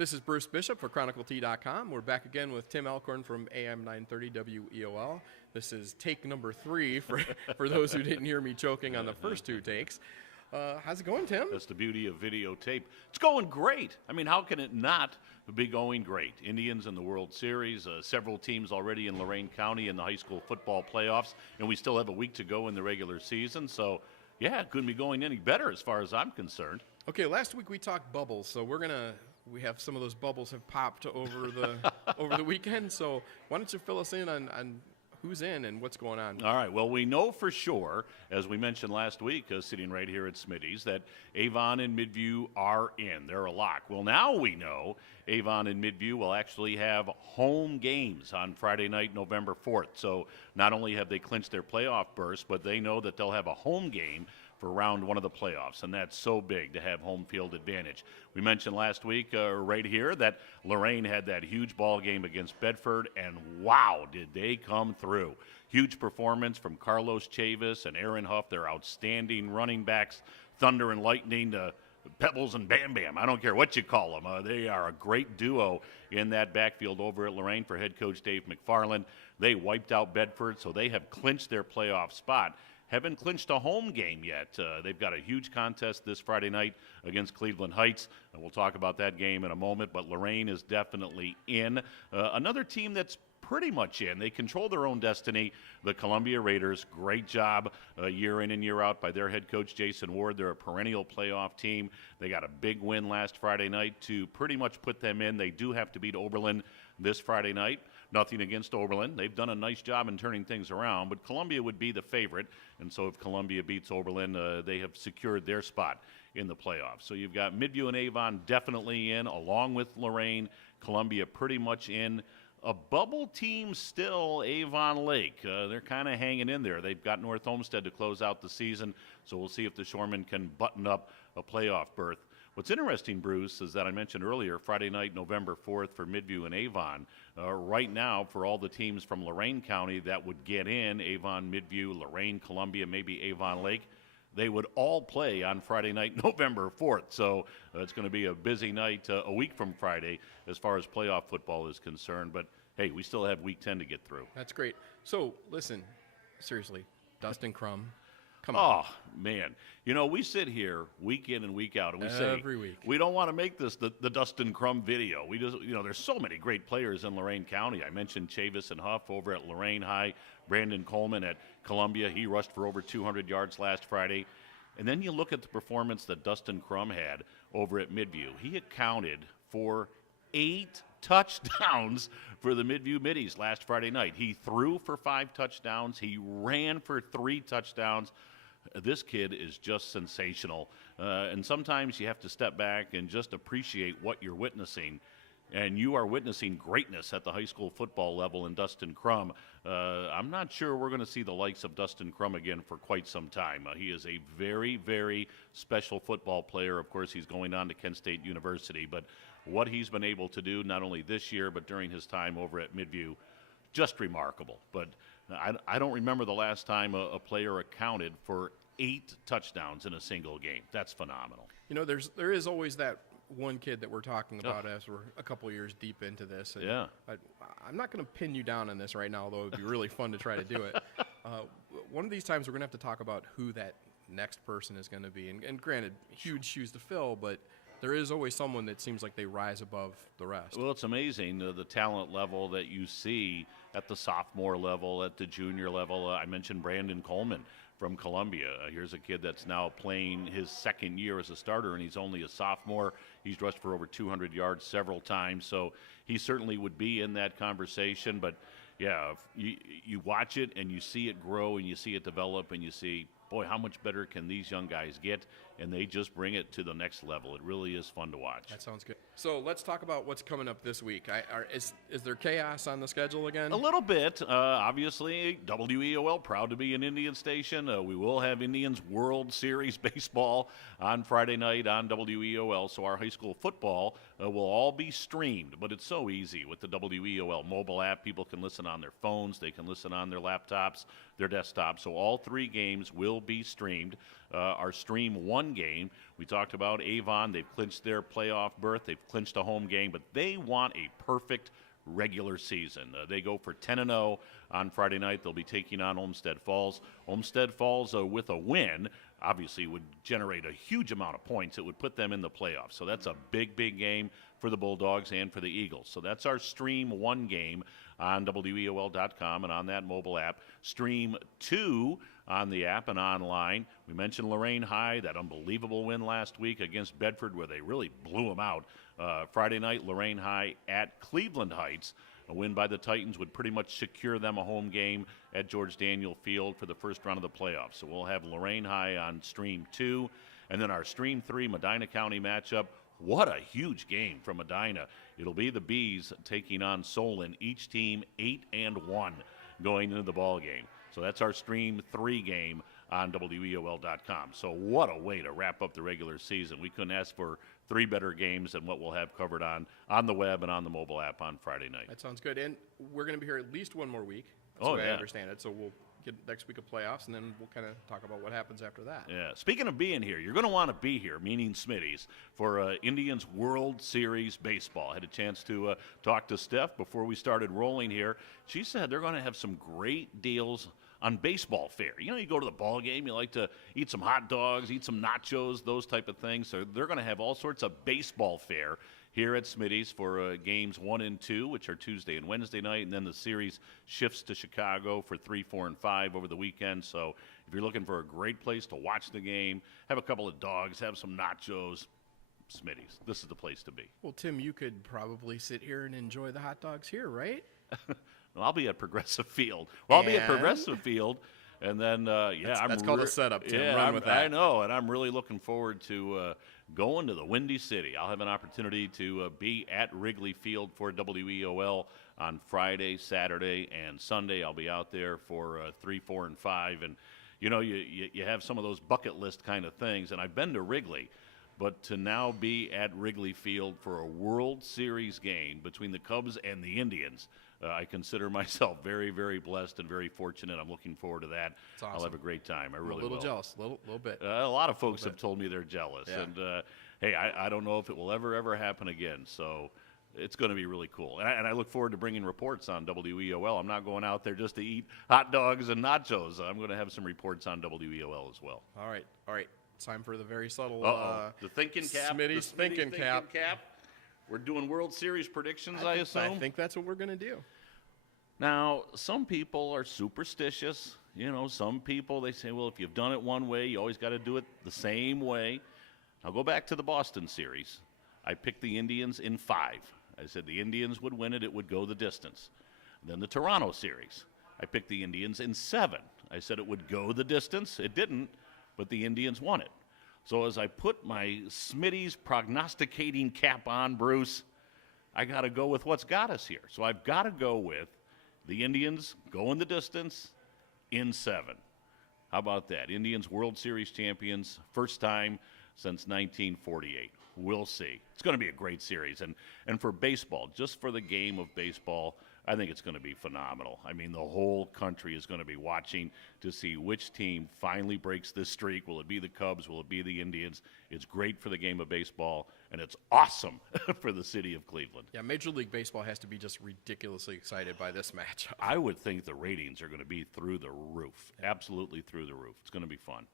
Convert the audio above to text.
This is Bruce Bishop for ChronicleT.com. We're back again with Tim Alcorn from AM 930 WEOL. This is take number 3 for those who didn't hear me choking on the first 2 takes. How's it going, Tim? That's the beauty of videotape. It's going great. I mean, how can it not be going great? Indians in the World Series, several teams already in Lorain County in the high school football playoffs, and we still have a week to go in the regular season. So, yeah, it couldn't be going any better as far as I'm concerned. Okay, last week we talked bubbles, so we have some of those bubbles have popped over the weekend. So why don't you fill us in on who's in and what's going on? All right. Well, we know for sure, as we mentioned last week, sitting right here at Smitty's, that Avon and Midview are in. They're a lock. Well, now we know Avon and Midview will actually have home games on Friday night, November 4th. So not only have they clinched their playoff berth, but they know that they'll have a home game for round 1 of the playoffs, and that's so big to have home field advantage. We mentioned last week right here that Lorain had that huge ball game against Bedford, and wow, did they come through. Huge performance from Carlos Chavis and Aaron Huff, their outstanding running backs, Thunder and Lightning, Pebbles and Bam Bam. I don't care what you call them. They are a great duo in that backfield over at Lorain for head coach Dave McFarland. They wiped out Bedford, so they have clinched their playoff spot. Haven't clinched a home game yet. They've got a huge contest this Friday night against Cleveland Heights, and we'll talk about that game in a moment, but Lorain is definitely in. Another team that's pretty much in. They control their own destiny. The Columbia Raiders, great job year in and year out by their head coach Jason Ward. They're a perennial playoff team. They got a big win last Friday night to pretty much put them in. They do have to beat Oberlin this Friday night. Nothing against Oberlin. They've done a nice job in turning things around, but Columbia would be the favorite. And so if Columbia beats Oberlin, they have secured their spot in the playoffs. So you've got Midview and Avon definitely in, along with Lorain. Columbia pretty much in. A bubble team still, Avon Lake. They're kind of hanging in there. They've got North Olmsted to close out the season, so we'll see if the Shoremen can button up a playoff berth. What's interesting, Bruce, is that I mentioned earlier, Friday night, November 4th for Midview and Avon. Right now, for all the teams from Lorain County that would get in, Avon, Midview, Lorain, Columbia, maybe Avon Lake, they would all play on Friday night, November 4th. So it's going to be a busy night a week from Friday as far as playoff football is concerned. But, hey, we still have Week 10 to get through. That's great. So, listen, seriously, Dustin Crum. Come on. Oh, man. You know, we sit here week in and week out, and we say, every week, we don't want to make this the Dustin Crum video. We just, there's so many great players in Lorain County. I mentioned Chavis and Huff over at Lorain High, Brandon Coleman at Columbia. He rushed for over 200 yards last Friday. And then you look at the performance that Dustin Crum had over at Midview. He accounted for 8 touchdowns for the Midview Middies last Friday night. He threw for 5 touchdowns. He ran for 3 touchdowns. This kid is just sensational. And sometimes you have to step back and just appreciate what you're witnessing. And you are witnessing greatness at the high school football level in Dustin Crum. I'm not sure we're going to see the likes of Dustin Crum again for quite some time. He is a very, very special football player. Of course, he's going on to Kent State University. But what he's been able to do, not only this year, but during his time over at Midview, just remarkable. But I don't remember the last time a player accounted for 8 touchdowns in a single game. That's phenomenal. You know, there is always that one kid that we're talking about as we're a couple years deep into this. And yeah. I'm not going to pin you down on this right now, though it would be really fun to try to do it. One of these times we're going to have to talk about who that next person is going to be. And granted, huge shoes to fill, but there is always someone that seems like they rise above the rest. Well, it's amazing the talent level that you see at the sophomore level, at the junior level. I mentioned Brandon Coleman from Columbia. Here's a kid that's now playing his second year as a starter, and he's only a sophomore. He's rushed for over 200 yards several times, so he certainly would be in that conversation. But, yeah, you watch it and you see it grow and you see it develop and you see, boy, how much better can these young guys get? And they just bring it to the next level. It really is fun to watch. That sounds good. So let's talk about what's coming up this week. Is there chaos on the schedule again? A little bit. Obviously, WEOL, proud to be an Indian station. We will have Indians World Series baseball on Friday night on WEOL. So our high school football will all be streamed. But it's so easy with the WEOL mobile app. People can listen on their phones. They can listen on their laptops, their desktops. So all 3 games will be streamed. Our Stream 1 one game. We talked about Avon. They've clinched their playoff berth. They've clinched a home game, but they want a perfect regular season. They go for 10-0 on Friday night. They'll be taking on Olmsted Falls. Olmsted Falls, with a win, obviously would generate a huge amount of points. It would put them in the playoffs. So that's a big, big game for the Bulldogs and for the Eagles. So that's our Stream 1 game on WEOL.com and on that mobile app. Stream 2 on the app and online. We mentioned Lorain High, that unbelievable win last week against Bedford where they really blew them out. Friday night, Lorain High at Cleveland Heights. A win by the Titans would pretty much secure them a home game at George Daniel Field for the first round of the playoffs. So we'll have Lorain High on Stream 2. And then our Stream 3 Medina County matchup. What a huge game from Medina. It'll be the Bees taking on Solon, each team 8-1 going into the ball game. So that's our Stream 3 game on WEOL.com. So what a way to wrap up the regular season. We couldn't ask for 3 better games than what we'll have covered on the web and on the mobile app on Friday night. That sounds good. And we're going to be here at least one more week. That's the way I understand it. So we'll get next week of playoffs, and then we'll kind of talk about what happens after that. Yeah. Speaking of being here, you're going to want to be here, meaning Smitty's, for Indians World Series baseball. I had a chance to talk to Steph before we started rolling here. She said they're going to have some great deals on baseball fare. You know, you go to the ball game, you like to eat some hot dogs, eat some nachos, those type of things. So they're going to have all sorts of baseball fare here at Smitty's for games 1 and 2, which are Tuesday and Wednesday night, and then the series shifts to Chicago for 3, 4, and 5 over the weekend. So if you're looking for a great place to watch the game, have a couple of dogs, have some nachos, Smitty's. This is the place to be. Well, Tim, you could probably sit here and enjoy the hot dogs here, right? Well, I'll be at Progressive Field. Well, I'll be at Progressive Field, and then, that's called a setup, Tim. Yeah, Run with that. I know, and I'm really looking forward to going to the Windy City. I'll have an opportunity to be at Wrigley Field for WEOL on Friday, Saturday, and Sunday. I'll be out there for 3, 4, and 5, and, you know, you have some of those bucket list kind of things, and I've been to Wrigley. But to now be at Wrigley Field for a World Series game between the Cubs and the Indians, I consider myself very, very blessed and very fortunate. I'm looking forward to that. It's awesome. I'll have a great time. I really will. A little jealous, a little bit. A lot of folks have told me they're jealous. Yeah. And, hey, I don't know if it will ever happen again. So it's going to be really cool. And I look forward to bringing reports on WEOL. I'm not going out there just to eat hot dogs and nachos. I'm going to have some reports on WEOL as well. All right. It's time for the very subtle the thinking cap. Smitty's thinking cap. We're doing World Series predictions, I assume? I think that's what we're going to do. Now, some people are superstitious. You know, some people, they say, well, if you've done it one way, you always got to do it the same way. I'll go back to the Boston series. I picked the Indians in 5. I said the Indians would win it. It would go the distance. Then the Toronto series. I picked the Indians in 7. I said it would go the distance. It didn't, but the Indians won it. So as I put my Smitty's prognosticating cap on, Bruce, I got to go with what's got us here. So I've got to go with the Indians going the distance in 7. How about that? Indians World Series champions, first time since 1948. We'll see. It's going to be a great series. And for baseball, just for the game of baseball, I think it's going to be phenomenal. I mean, the whole country is going to be watching to see which team finally breaks this streak. Will it be the Cubs? Will it be the Indians? It's great for the game of baseball, and it's awesome for the city of Cleveland. Yeah, Major League Baseball has to be just ridiculously excited by this matchup. I would think the ratings are going to be through the roof, absolutely through the roof. It's going to be fun.